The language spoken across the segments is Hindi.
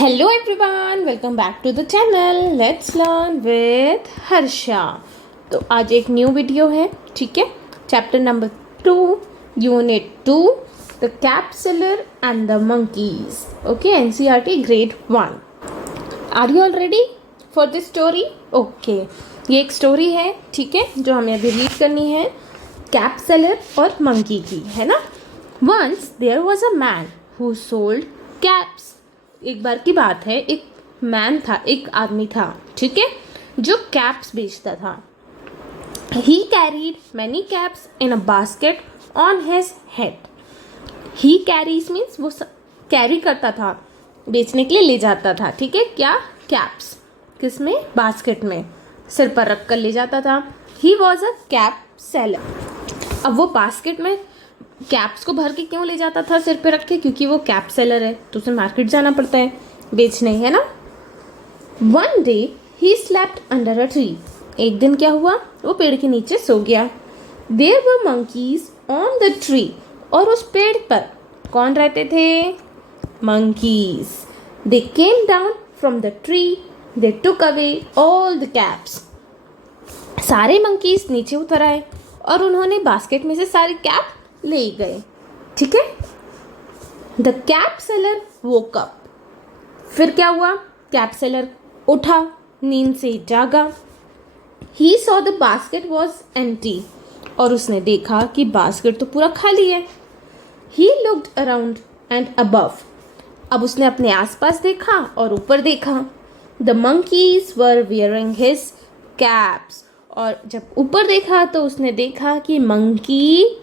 Hello everyone, welcome back to the channel let's learn with Harsha. तो आज एक न्यू वीडियो है, ठीक है। Chapter number 2 unit 2 the cap seller and the monkeys. Okay, NCERT grade 1। Are you all ready for this story? Okay, ये एक स्टोरी है, ठीक है, जो हमें अभी रीड करनी है, कैप्सुलर और मंकी की, है ना। Once there was a man who sold caps. एक बार की बात है, एक मैन था, एक आदमी था, ठीक है, जो कैप्स बेचता था। He carried many caps in a basket on his head. He carries means वो कैरी करता था, बेचने के लिए ले जाता था, ठीक है। क्या? कैप्स। किस में? बास्केट में, सिर पर रख कर ले जाता था। He was a cap seller. अब वो बास्केट में कैप्स को भर के क्यों ले जाता था सिर पे रख के? क्योंकि वो कैप सेलर है, तो उसे मार्केट जाना पड़ता है बेचने, है ना। One day he slept under a tree. एक दिन क्या हुआ? वो पेड़ के नीचे सो गया। There were monkeys on the tree. और उस पेड़ पर कौन रहते थे? Monkeys. They came down from the tree. They took away all the caps. सारे मंकीज नीचे उतर आए और उन्होंने बास्केट में से सारी कैप ले गए, ठीक है। The cap seller woke up. फिर क्या हुआ? कैप सेलर उठा, नींद से जागा। He saw the basket was empty. और उसने देखा कि बास्केट तो पूरा खाली है। He looked around and above. अब उसने अपने आसपास देखा और ऊपर देखा। The monkeys were wearing his caps. और जब ऊपर देखा तो उसने देखा कि मंकी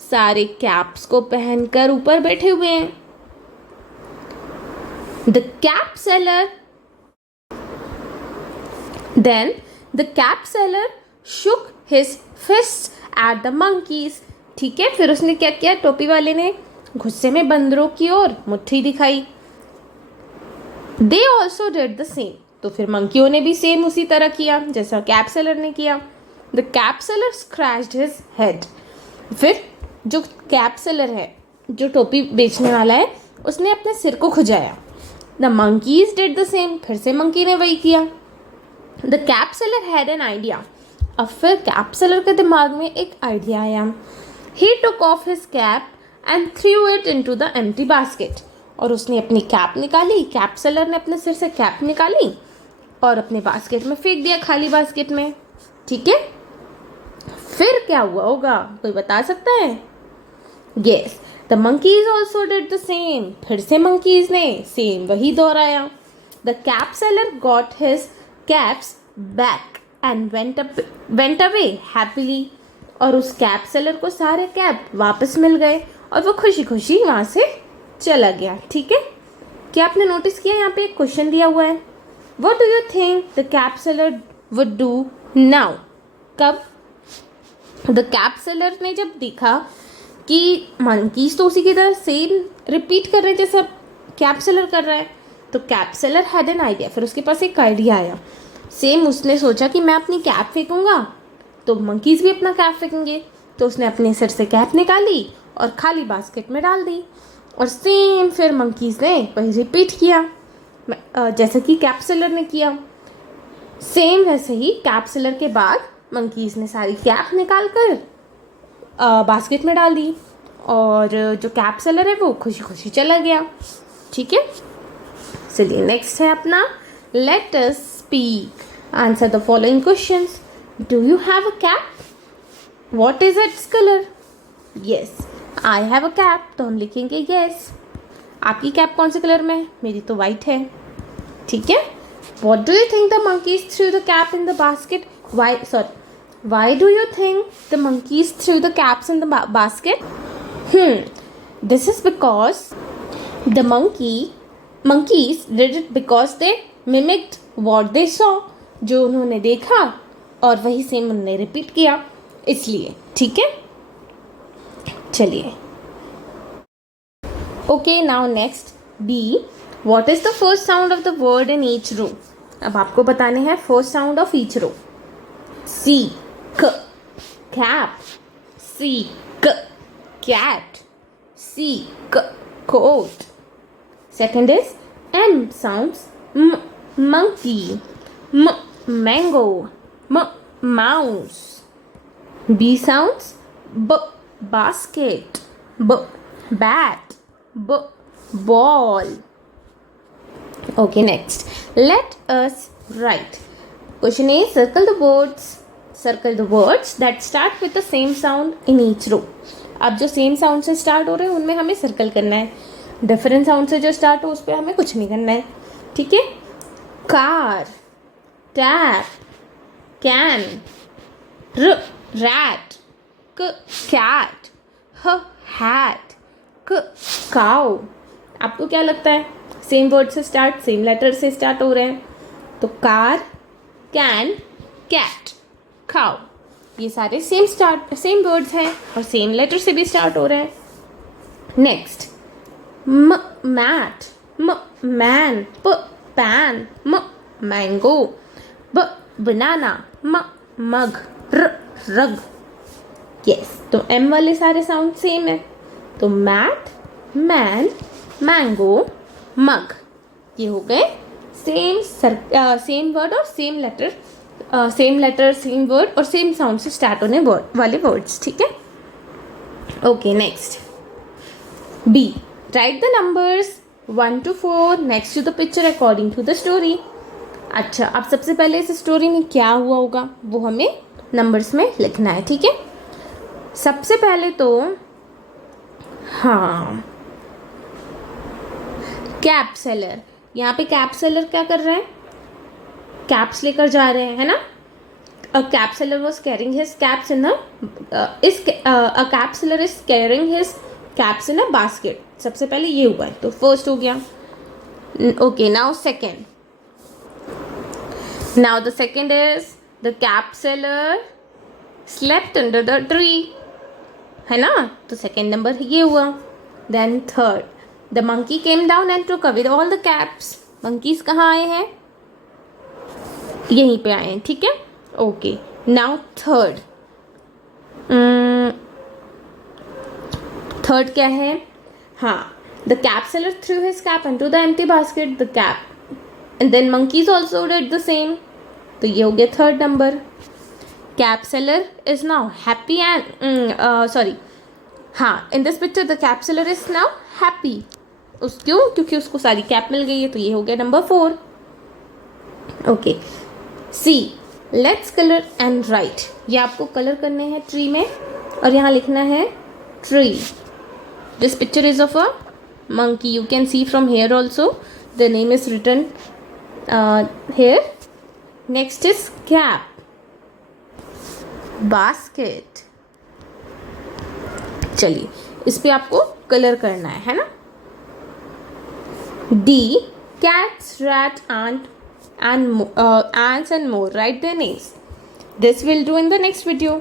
सारे कैप्स को पहनकर ऊपर बैठे हुए हैं। The cap seller then the cap seller shook his fist at the monkeys. ठीक है, फिर उसने क्या किया? टोपी वाले ने गुस्से में बंदरों की ओर मुट्ठी दिखाई। They also did the same. तो फिर मंकियों ने भी सेम उसी तरह किया जैसा कैप सेलर ने किया। The cap seller scratched his head. फिर जो कैप सेलर है, जो टोपी बेचने वाला है, उसने अपने सिर को खुजाया। The monkeys did the same. फिर से मंकी ने वही किया। The cap seller had an idea. अब फिर कैप सेलर के दिमाग में एक आइडिया आया। He took off his cap and threw it into the empty basket. और उसने अपनी कैप निकाली, कैप सेलर ने अपने सिर से कैप निकाली और अपने बास्केट में फेंक दिया, खाली बास्केट में, ठीक है। फिर क्या हुआ होगा? कोई बता सकता है? Yes, the monkeys also did the same. फिर से monkeys ने सेम वही दोहराया। The cap seller got his caps back and went away happily. और उस कैप सेलर को सारे कैप वापस मिल गए और वो खुशी खुशी वहाँ से चला गया, ठीक है। क्या आपने नोटिस किया? यहाँ पे एक क्वेश्चन दिया हुआ है। What do you think the cap seller would do now? कब? The cap seller ने जब देखा कि मंकीज तो उसी की तरह सेम रिपीट कर रहे जैसा कैप सेलर कर रहा है, तो cap seller had an idea. फिर उसके पास एक आइडिया आया। सेम उसने सोचा कि मैं अपनी कैप फेंकूंगा तो मंकीज भी अपना कैप फेंकेंगे। तो उसने अपने सिर से कैप निकाली और खाली बास्केट में डाल दी। और सेम फिर मंकीज ने वही रिपीट किया जैसा कि कैप सेलर ने किया। सेम वैसे ही कैप सेलर के बाद मंकीज ने सारी कैप निकाल कर बास्केट में डाल दी और जो कैप सेलर है वो खुशी खुशी चला गया, ठीक है। चलिए नेक्स्ट है अपना let us speak. Answer the following questions. Do you have a cap? What is its colour? Yes, I have a cap, तो हम लिखेंगे यस। आपकी कैप कौन से कलर में है? मेरी तो वाइट है, ठीक है। What do you think the monkeys through the cap in the basket? Why do you think the monkeys threw the caps in the basket? This is because the monkeys did it because they mimicked what they saw. जो उन्होंने देखा और वही सेम उन्होंने रिपीट किया, इसलिए, ठीक है। चलिए, okay, now next B. What is the first sound of the word in each row? अब आपको बताने हैं first sound of each row. C. Cap. C. Cat. C. Coat. Second is M sounds monkey. Mango. Mouse. B sounds basket. Bat. Ball. Okay, next. Let us write. Question A, circle the words. Circle the words that start with the same sound in each row. अब जो सेम साउंड से स्टार्ट हो रहे हैं उनमें हमें सर्कल करना है. डिफरेंट साउंड से जो स्टार्ट हो उस पर हमें कुछ नहीं करना है. ठीक है. Car, tap, can, rat, cat, hat, cow. आपको क्या लगता है सेम वर्ड से स्टार्ट, सेम लेटर से स्टार्ट हो रहे हैं? तो कार, कैन, कैट, काउ ये सारे सेम वर्ड्स हैं और सेम लेटर से भी स्टार्ट हो रहे हैं. Next, mat, man, pan, mango, banana, mug, rug. Yes, तो एम वाले सारे साउंड सेम है. तो मैट, मैन, मैंगो, मग ये हो गए सेम वर्ड और सेम लेटर, सेम वर्ड और सेम साउंड से स्टार्ट होने वाले वर्ड्स. ठीक है. Okay, next B, write the numbers 1 to 4 next to the picture according to the story. अच्छा, अब सबसे पहले इस स्टोरी में क्या हुआ होगा वो हमें नंबर्स में लिखना है. ठीक है. सबसे पहले तो हाँ, कैप सेलर. यहाँ पे कैप सेलर क्या कर रहे हैं? कैप्स लेकर जा रहे हैं, है ना. A cap seller was carrying his caps in a cap seller is carrying his caps in a basket. सबसे पहले ये हुआ है तो फर्स्ट हो गया. Okay, now second. Now the second is the cap seller slept under the tree, है ना. तो सेकेंड नंबर ये हुआ. Then third, the monkey came down and took away all the caps. Monkeys कहाँ आए हैं? यहीं पे आए हैं. ठीक है. Okay, now third. थर्ड क्या है? हाँ, the cap seller threw his cap into the empty basket. The cap and then monkeys also did the same. तो ये हो गया third number. Cap seller is now happy and sorry, हाँ, in this picture the cap seller is now happy. क्यों? क्योंकि उसको सारी कैप मिल गई है. तो ये हो गया number 4. Okay, C, let's colour and write. ये आपको कलर करने हैं ट्री में और यहाँ लिखना है tree. This picture is of a monkey. You can see from here also the name is written here. Next is cap, basket. चलिए इस पे आपको कलर करना है ना. D, cats, rat, ants and more. Write their names. This will do in the next video.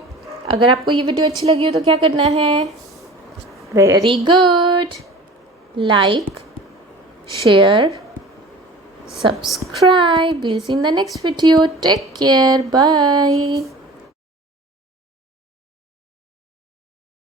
अगर आपको ये वीडियो अच्छी लगी हो तो क्या करना है? Very good. Like, share, subscribe. We'll see in the next video. Take care. Bye.